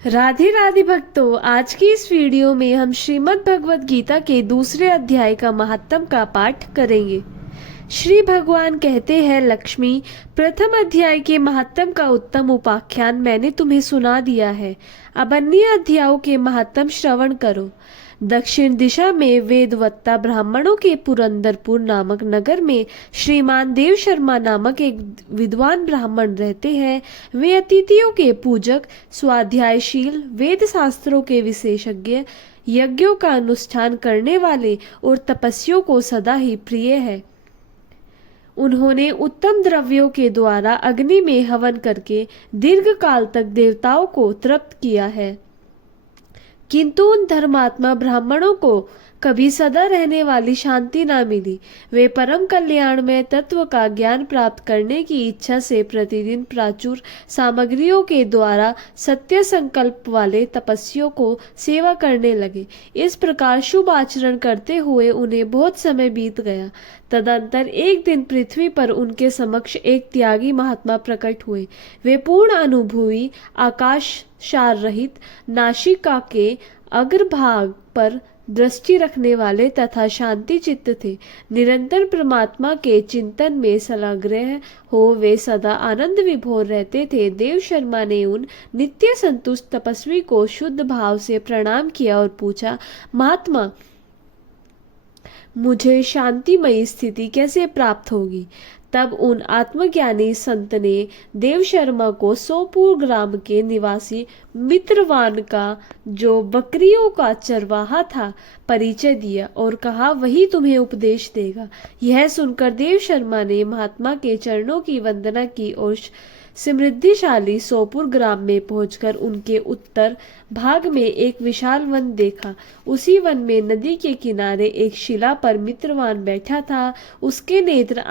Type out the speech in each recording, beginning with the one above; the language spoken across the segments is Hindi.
राधे राधे भक्तों, आज की इस वीडियो में हम श्रीमद् भगवत गीता के दूसरे अध्याय का महात्म का पाठ करेंगे। श्री भगवान कहते हैं, लक्ष्मी, प्रथम अध्याय के महात्म का उत्तम उपाख्यान मैंने तुम्हें सुना दिया है। अब अन्य अध्यायों के महात्म श्रवण करो। दक्षिण दिशा में वेदवत्ता ब्राह्मणों के पुरंदरपुर नामक नगर में श्रीमान देव शर्मा नामक एक विद्वान ब्राह्मण रहते हैं। वे अतिथियों के पूजक, स्वाध्यायशील, वेद शास्त्रों के विशेषज्ञ, यज्ञों का अनुष्ठान करने वाले और तपस्वियों को सदा ही प्रिय है। उन्होंने उत्तम द्रव्यों के द्वारा अग्नि में हवन करके दीर्घ काल तक देवताओं को तृप्त किया है, किंतु उन धर्मात्मा ब्राह्मणों को कभी सदा रहने वाली शांति ना मिली। वे परम कल्याण में तत्व का ज्ञान प्राप्त करने की इच्छा से प्रतिदिन प्राचुर सामग्रियों के द्वारा सत्य संकल्प वाले तपस्वियों को सेवा करने लगे। इस प्रकार शुभ आचरण करते हुए उन्हें बहुत समय बीत गया। तदंतर एक दिन पृथ्वी पर उनके समक्ष एक त्यागी महात्मा प्रकट हुए। वे पूर्ण अनुभवी, आकाश शार रहित, नासिका के अग्रभाग पर दृष्टि रखने वाले तथा शांति चित्त थे। निरंतर परमात्मा के चिंतन में संलग्न हो वे सदा आनंद विभोर रहते थे। देव शर्मा ने उन नित्य संतुष्ट तपस्वी को शुद्ध भाव से प्रणाम किया और पूछा, महात्मा, मुझे शांतिमयी स्थिति कैसे प्राप्त होगी? तब उन आत्मज्ञानी संत ने देव शर्मा को सोपुर ग्राम के निवासी मित्रवान का, जो बकरियों का चरवाहा था, परिचय दिया और कहा, वही तुम्हें उपदेश देगा। यह सुनकर देव शर्मा ने महात्मा के चरणों की वंदना की और समृद्धिशाली सोपुर ग्राम में पहुंचकर उनके उत्तर भाग में एक विशाल वन देखा। उसी वन में नदी के किनारे एक शिला पर मित्रवान बैठा था। उसके नेत्र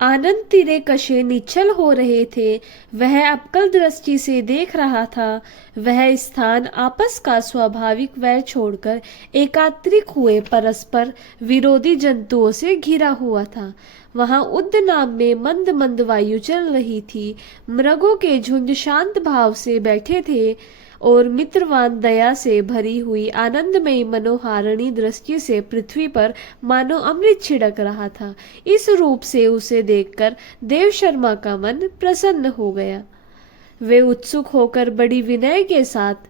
आनंद तिरे कशे निश्चल हो रहे थे। वह अपकल दृष्टि से देख रहा था। वह स्थान आपस का स्वाभाविक वैर छोड़कर एकात्रिक हुए परस्पर विरोधी जंतुओं से घिरा हुआ था। वहां उद्द नाम में मंद मंद वायु चल रही थी। मृगों के झुंड शांत भाव से बैठे थे और मित्रवान दया से भरी हुई आनंदमयी मनोहारिणी दृष्टि से पृथ्वी पर मानो अमृत छिड़क रहा था। इस रूप से उसे देखकर देव शर्मा का मन प्रसन्न हो गया। वे उत्सुक होकर बड़ी विनय के साथ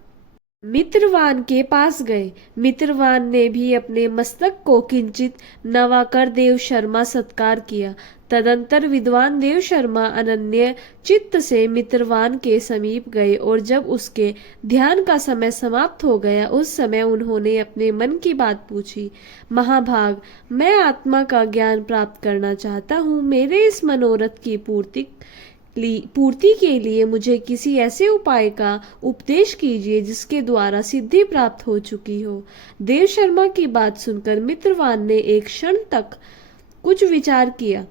मित्रवान के पास गए। मित्रवान ने भी अपने मस्तक को किंचित नवाकर देव शर्मा सत्कार किया। तदंतर विद्वान देव शर्मा अनन्य चित्त से मित्रवान के समीप गए और जब उसके ध्यान का समय समाप्त हो गया, उस समय उन्होंने अपने मन की बात पूछी। महाभाग, मैं आत्मा का ज्ञान प्राप्त करना चाहता हूँ। मेरे इस मनोरथ की पूर्ति के लिए मुझे किसी ऐसे उपाय का उपदेश कीजिए जिसके द्वारा सिद्धि प्राप्त हो चुकी हो। देव शर्मा की बात सुनकर मित्रवान ने एक क्षण तक कुछ विचार किया।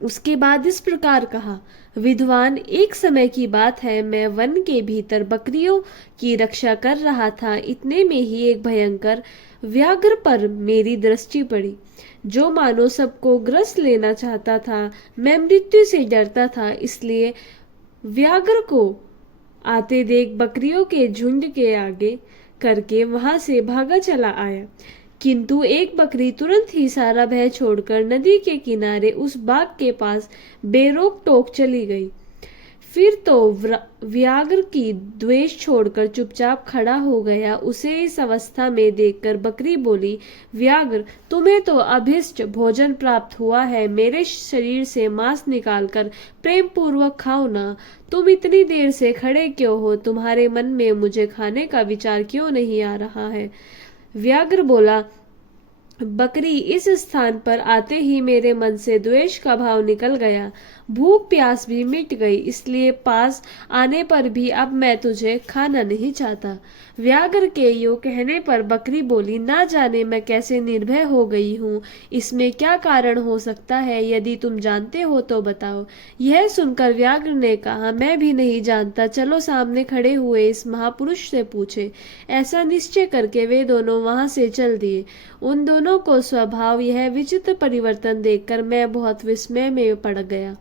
उसके बाद इस प्रकार कहा, विद्वान, एक समय की बात है, मैं वन के भीतर बकरियों की रक्षा कर रहा था। इतने में ही एक भयंकर व्याघ्र पर मेरी दृष्टि पड़ी, जो मानो सबको ग्रस लेना चाहता था। मैं मृत्यु से डरता था, इसलिए व्याघ्र को आते देख बकरियों के झुंड के आगे करके वहां से भागा चला आया। किंतु एक बकरी तुरंत ही सारा भय छोड़कर नदी के किनारे उस बाग के पास बेरोक टोक चली गई। फिर तो व्याघ्र की द्वेष छोड़कर चुपचाप खड़ा हो गया। उसे इस अवस्था में देखकर बकरी बोली, व्याघ्र, तुम्हें तो अभिष्ट भोजन प्राप्त हुआ है। मेरे शरीर से मांस निकालकर प्रेम पूर्वक खाओ ना। तुम इतनी देर से खड़े क्यों हो? तुम्हारे मन में मुझे खाने का विचार क्यों नहीं आ रहा है? व्याघ्र बोला, बकरी, इस स्थान पर आते ही मेरे मन से द्वेष का भाव निकल गया। भूख प्यास भी मिट गई, इसलिए पास आने पर भी अब मैं तुझे खाना नहीं चाहता। व्याघ्र के यो कहने पर बकरी बोली, ना जाने मैं कैसे निर्भय हो गई हूँ। इसमें क्या कारण हो सकता है? यदि तुम जानते हो तो बताओ। यह सुनकर व्याघ्र ने कहा, मैं भी नहीं जानता। चलो सामने खड़े हुए इस महापुरुष से पूछे। ऐसा निश्चय करके वे दोनों वहां से चल दिए। उन दोनों को स्वभाव यह विचित्र परिवर्तन देखकर मैं बहुत विस्मय में पड़ गया।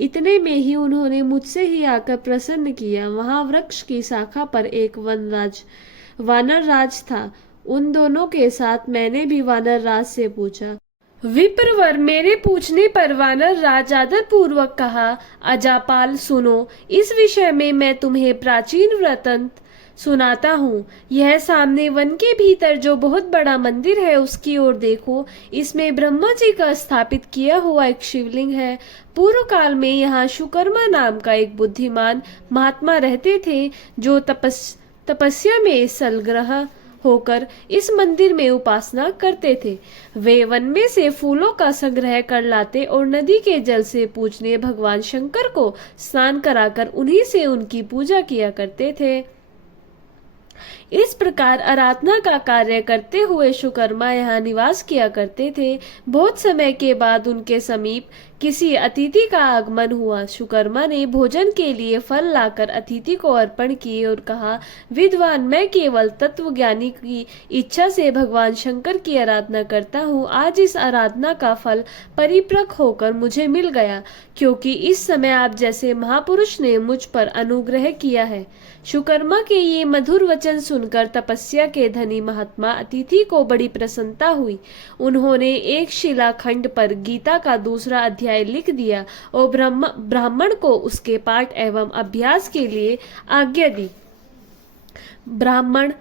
इतने में ही उन्होंने मुझसे ही आकर प्रसन्न किया। वहां वृक्ष की शाखा पर एक वानर राज था। उन दोनों के साथ मैंने भी वानर राज से पूछा। विप्रवर, मेरे पूछने पर वानर राज आदर पूर्वक कहा, अजापाल सुनो, इस विषय में मैं तुम्हें प्राचीन वृत्तांत सुनाता हूँ। यह सामने वन के भीतर जो बहुत बड़ा मंदिर है उसकी ओर देखो। इसमें ब्रह्मा जी का स्थापित किया हुआ एक शिवलिंग है। पूर्व काल में यहाँ शुकर्मा नाम का एक बुद्धिमान महात्मा रहते थे जो तपस्या में सलग्रह होकर इस मंदिर में उपासना करते थे। वे वन में से फूलों का संग्रह कर लाते और नदी के जल से पूजने भगवान शंकर को स्नान कराकर उन्हीं से उनकी पूजा किया करते थे। इस प्रकार आराधना का कार्य करते हुए शुकर्मा यहाँ निवास किया करते थे। बहुत समय के बाद उनके समीप किसी अतिथि का आगमन हुआ। शुकर्मा ने भोजन के लिए फल लाकर अतिथि को अर्पण किए और कहा, विद्वान, मैं केवल तत्वज्ञानी की इच्छा से भगवान शंकर की आराधना करता हूँ। आज इस आराधना का फल परिपक्व होकर मुझे मिल गया, क्योंकि इस समय आप जैसे महापुरुष ने मुझ पर अनुग्रह किया है। शुकर्मा के ये मधुर वचन सुनकर तपस्या के धनी महात्मा अतिथि को बड़ी प्रसन्नता हुई। उन्होंने एक शिलाखंड पर गीता का दूसरा अध्याय लिख दिया और ब्राह्मण को उसके पाठ एवं अभ्यास के लिए आज्ञा दी। ब्राह्मण,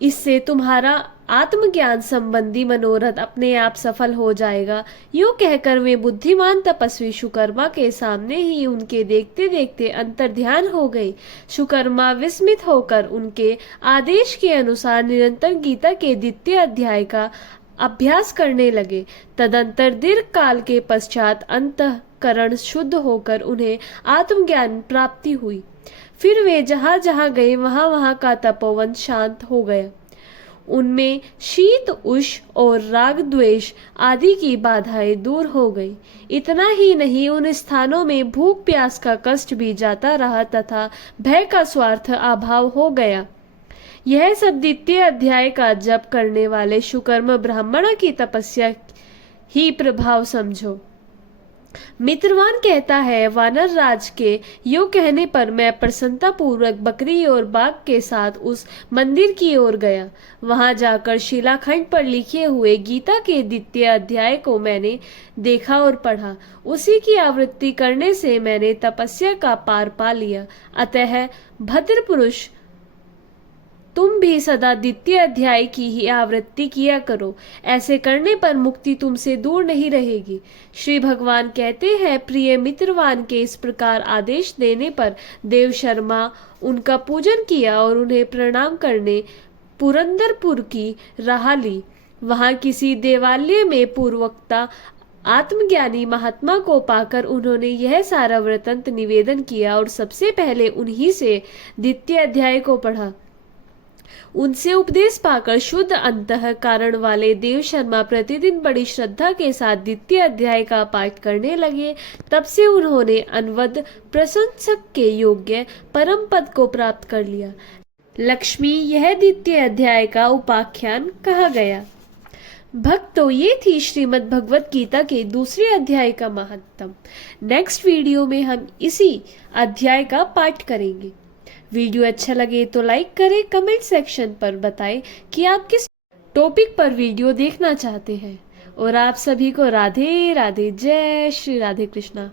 इससे तुम्हारा आत्मज्ञान संबंधी मनोरथ अपने आप सफल हो जाएगा। यूं कहकर वे बुद्धिमान तपस्वी शुकर्मा के सामने ही उनके देखते देखते अंतर्ध्यान हो गए। शुकर्मा विस्मित होकर उनके आदेश के अनुसार निरंतर गीता के द्वितीय अध्याय का अभ्यास करने लगे। तदंतर दीर्घ काल के पश्चात अंतःकरण शुद्ध होकर उन्हें आत्मज्ञान प्राप्ति हुई। फिर वे जहां जहां गए वहां वहां का तपोवन शांत हो गया। उनमें शीत उष्ण और राग द्वेष आदि की बाधाएं दूर हो गई। इतना ही नहीं, उन स्थानों में भूख प्यास का कष्ट भी जाता रहा तथा भय का स्वार्थ अभाव हो गया। यह सब द्वितीय अध्याय का जप करने वाले शुकर्म ब्राह्मण की तपस्या ही प्रभाव समझो। मित्रवान कहता है, वानर राज के यो कहने पर मैं प्रसन्नता पूर्वक बकरी और बाघ के साथ उस मंदिर की ओर गया। वहां जाकर शिलाखंड पर लिखे हुए गीता के द्वितीय अध्याय को मैंने देखा और पढ़ा। उसी की आवृत्ति करने से मैंने तपस्या का पार पा लिया। अतः भद्र पुरुष, तुम भी सदा द्वितीय अध्याय की ही आवृत्ति किया करो। ऐसे करने पर मुक्ति तुमसे दूर नहीं रहेगी। श्री भगवान कहते हैं, प्रिय मित्रवान के इस प्रकार आदेश देने पर देव शर्मा उनका पूजन किया और उन्हें प्रणाम करने पुरंदरपुर की राह ली। वहां किसी देवालय में पूर्वोक्त आत्मज्ञानी महात्मा को पाकर उन्होंने यह सारा वृत्तांत निवेदन किया और सबसे पहले उन्हीं से द्वितीय अध्याय को पढ़ा। उनसे उपदेश पाकर शुद्ध अंतः कारण वाले देव शर्मा प्रतिदिन बड़ी श्रद्धा के साथ द्वितीय अध्याय का पाठ करने लगे। तब से उन्होंने अनवद प्रशंसक के योग्य परम पद को प्राप्त कर लिया। लक्ष्मी, यह द्वितीय अध्याय का उपाख्यान कहा गया। भक्तों, ये थी श्रीमद् भगवत गीता के दूसरे अध्याय का महत्तम। नेक्स्ट वीडियो में हम इसी अध्याय का पाठ करेंगे। वीडियो अच्छा लगे तो लाइक करें, कमेंट सेक्शन पर बताएं कि आप किस टॉपिक पर वीडियो देखना चाहते हैं। और आप सभी को राधे राधे, जय श्री राधे कृष्णा।